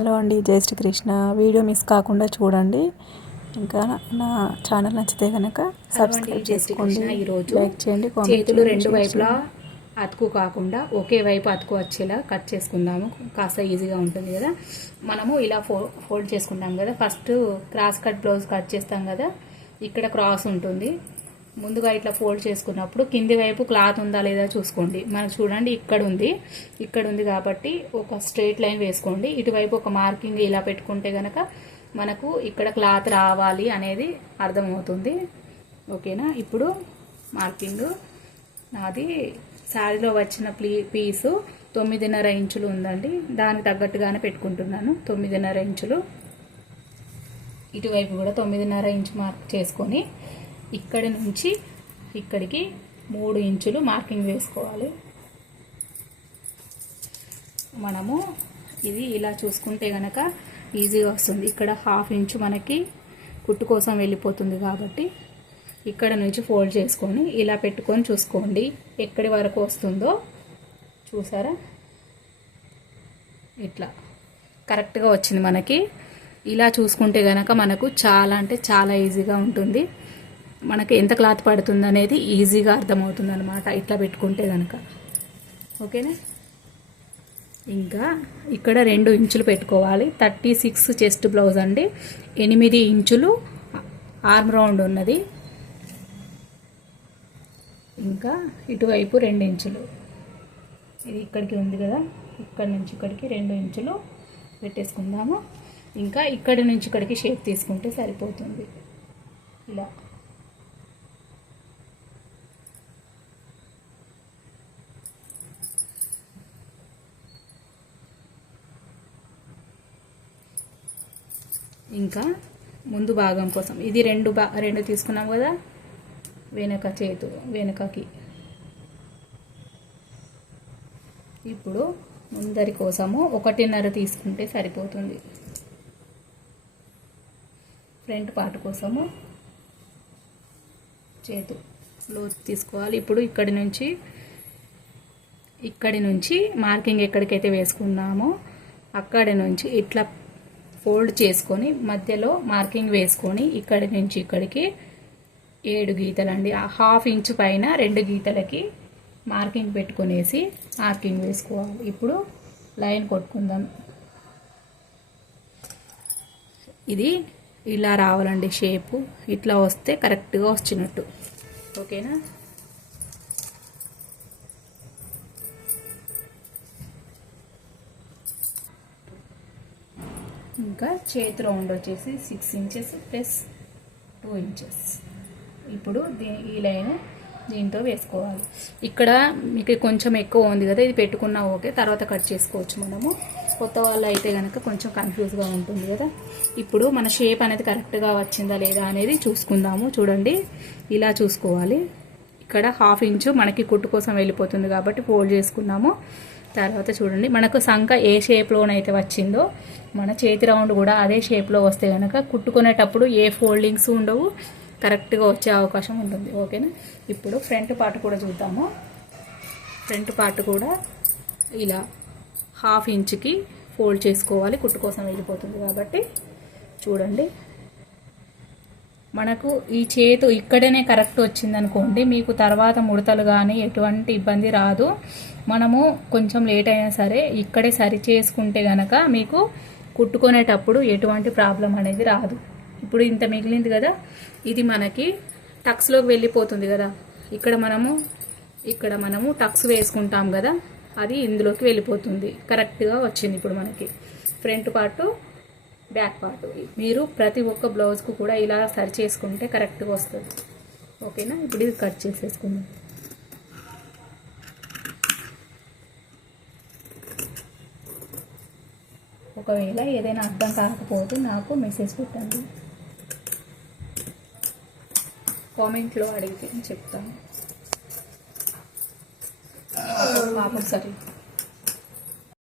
Hello అండి, జై Srikrishna. Video miss కాకుండా చూడండి. ఇంకా నా ఛానల్ నచ్చితే కనుక సబ్స్క్రైబ్ చేసుకోండి, లైక్ చేయండి, కామెంట్ చేతులు చేయండి. రెండు వైపులా అతుకు కాకుండా ఒకే వైపు అతుకు వచ్చేలా కట్ చేసుకుందాము. కాస్త ఈజీగా ఉంటుంది కదా. మనము ఇలా ఫోల్డ్ చేసుకుంటాం కదా. First cross cut blouse cut చేస్తాం కదా, ఇక్కడ క్రాస్ ఉంటుంది. ముందుగా ఇట్లా ఫోల్డ్ చేసుకున్నప్పుడు కింది వైపు క్లాత్ ఉందా లేదా చూసుకోండి. మనకు చూడండి ఇక్కడ ఉంది కాబట్టి ఒక స్ట్రైట్ లైన్ వేసుకోండి. ఇటువైపు ఒక మార్కింగ్ ఇలా పెట్టుకుంటే కనుక మనకు ఇక్కడ క్లాత్ రావాలి అనేది అర్థమవుతుంది. ఓకేనా. ఇప్పుడు మార్కింగ్ నాది శారీలో వచ్చిన పీసు 9.5 ఇంచులు ఉందండి. దానికి తగ్గట్టుగానే పెట్టుకుంటున్నాను. 9.5 ఇంచులు. ఇటువైపు కూడా 9.5 ఇంచు మార్క్ చేసుకొని ఇక్కడి నుంచి ఇక్కడికి 3 ఇంచులు మార్కింగ్ వేసుకోవాలి. మనము ఇది ఇలా చూసుకుంటే కనుక ఈజీగా వస్తుంది. ఇక్కడ 1/2 ఇంచు మనకి కుట్టు కోసం వెళ్ళిపోతుంది కాబట్టి ఇక్కడ నుంచి ఫోల్డ్ చేసుకొని ఇలా పెట్టుకొని చూసుకోండి ఎక్కడి వరకు వస్తుందో. చూసారా, ఇట్లా కరెక్ట్గా వచ్చింది మనకి. ఇలా చూసుకుంటే కనుక మనకు చాలా అంటే చాలా ఈజీగా ఉంటుంది. మనకి ఎంత క్లాత్ పడుతుంది అనేది ఈజీగా అర్థమవుతుంది అనమాట ఇట్లా పెట్టుకుంటే కనుక. ఓకేనా. ఇంకా ఇక్కడ 2 ఇంచులు పెట్టుకోవాలి. 36 చెస్ట్ బ్లౌజ్ అండి. 8 ఇంచులు ఆర్మ్ రౌండ్ ఉన్నది. ఇంకా ఇటువైపు 2 ఇంచులు. ఇది ఇక్కడికి ఉంది కదా, ఇక్కడ నుంచి ఇక్కడికి 2 ఇంచులు పెట్టేసుకుందాము. ఇంకా ఇక్కడి నుంచి ఇక్కడికి షేప్ తీసుకుంటే సరిపోతుంది. ఇలా ఇంకా ముందు భాగం కోసం ఇది రెండు తీసుకున్నాం కదా, వెనకకి. ఇప్పుడు ముందరి కోసము 1.5 తీసుకుంటే సరిపోతుంది. ఫ్రంట్ పార్ట్ కోసము చేతు లోతు తీసుకోవాలి. ఇప్పుడు ఇక్కడి నుంచి మార్కింగ్ ఎక్కడికైతే వేసుకున్నామో అక్కడి నుంచి ఇట్లా ఫోల్డ్ చేసుకొని మధ్యలో మార్కింగ్ వేసుకొని ఇక్కడి నుంచి ఇక్కడికి 7 గీతలండి. 1/2 ఇంచు పైన 2 గీతలకి మార్కింగ్ పెట్టుకునేసి మార్కింగ్ వేసుకోవాలి. ఇప్పుడు లైన్ కొట్టుకుందాం. ఇది ఇలా రావాలండి షేపు. ఇట్లా వస్తే కరెక్ట్గా వచ్చినట్టు. ఓకేనా. ఇంకా చేతి రౌండ్ వచ్చేసి 6 ఇంచెస్ ప్లస్ 2 ఇంచెస్. ఇప్పుడు ఈ లైన్ దీంతో వేసుకోవాలి. ఇక్కడ మీకు కొంచెం ఎక్కువ ఉంది కదా, ఇది పెట్టుకున్నా ఓకే, తర్వాత కట్ చేసుకోవచ్చు. మనము కొత్త వాళ్ళు అయితే కనుక కొంచెం కన్ఫ్యూజ్గా ఉంటుంది కదా. ఇప్పుడు మన షేప్ అనేది కరెక్ట్గా వచ్చిందా లేదా అనేది చూసుకుందాము. చూడండి, ఇలా చూసుకోవాలి. ఇక్కడ 1/2 ఇంచు మనకి కుట్టు కోసం వెళ్ళిపోతుంది కాబట్టి ఫోల్డ్ చేసుకున్నాము. తర్వాత చూడండి, మనకు సంఖ ఏ షేప్లోనైతే వచ్చిందో మన చేతి రౌండ్ కూడా అదే షేప్లో వస్తే కనుక కుట్టుకునేటప్పుడు ఏ ఫోల్డింగ్స్ ఉండవు, కరెక్ట్గా వచ్చే అవకాశం ఉంటుంది. ఓకేనా. ఇప్పుడు ఫ్రంట్ పార్ట్ కూడా చూద్దాము. ఫ్రంట్ పార్ట్ కూడా ఇలా 1/2 ఇంచుకి ఫోల్డ్ చేసుకోవాలి. కుట్టు కోసం వెళ్ళిపోతుంది కాబట్టి చూడండి, మనకు ఈ చేతు ఇక్కడనే కరెక్ట్ వచ్చిందనుకోండి, మీకు తర్వాత ముడతలు కానీ ఎటువంటి ఇబ్బంది రాదు. మనము కొంచెం లేట్ అయినా సరే ఇక్కడే సరి చేసుకుంటే కనుక మీకు కుట్టుకునేటప్పుడు ఎటువంటి ప్రాబ్లం అనేది రాదు. ఇప్పుడు ఇంత మిగిలింది కదా, ఇది మనకి టక్స్లోకి వెళ్ళిపోతుంది కదా. ఇక్కడ మనము టక్స్ వేసుకుంటాం కదా, అది ఇందులోకి వెళ్ళిపోతుంది. కరెక్ట్గా వచ్చింది ఇప్పుడు మనకి ఫ్రంట్ పార్టు బ్యాక్ పార్ట్. మీరు ప్రతి ఒక్క బ్లౌజ్కు కూడా ఇలా సరి చేసుకుంటే కరెక్ట్గా వస్తుంది. ఓకేనా. ఇప్పుడు ఇది కట్ చేసేసుకుందాం. ఒకవేళ ఏదైనా అర్థం కాకపోతే నాకు మెసేజ్ పెట్టండి, కామెంట్లో అడిగితే చెప్తాను. పాపం సరే.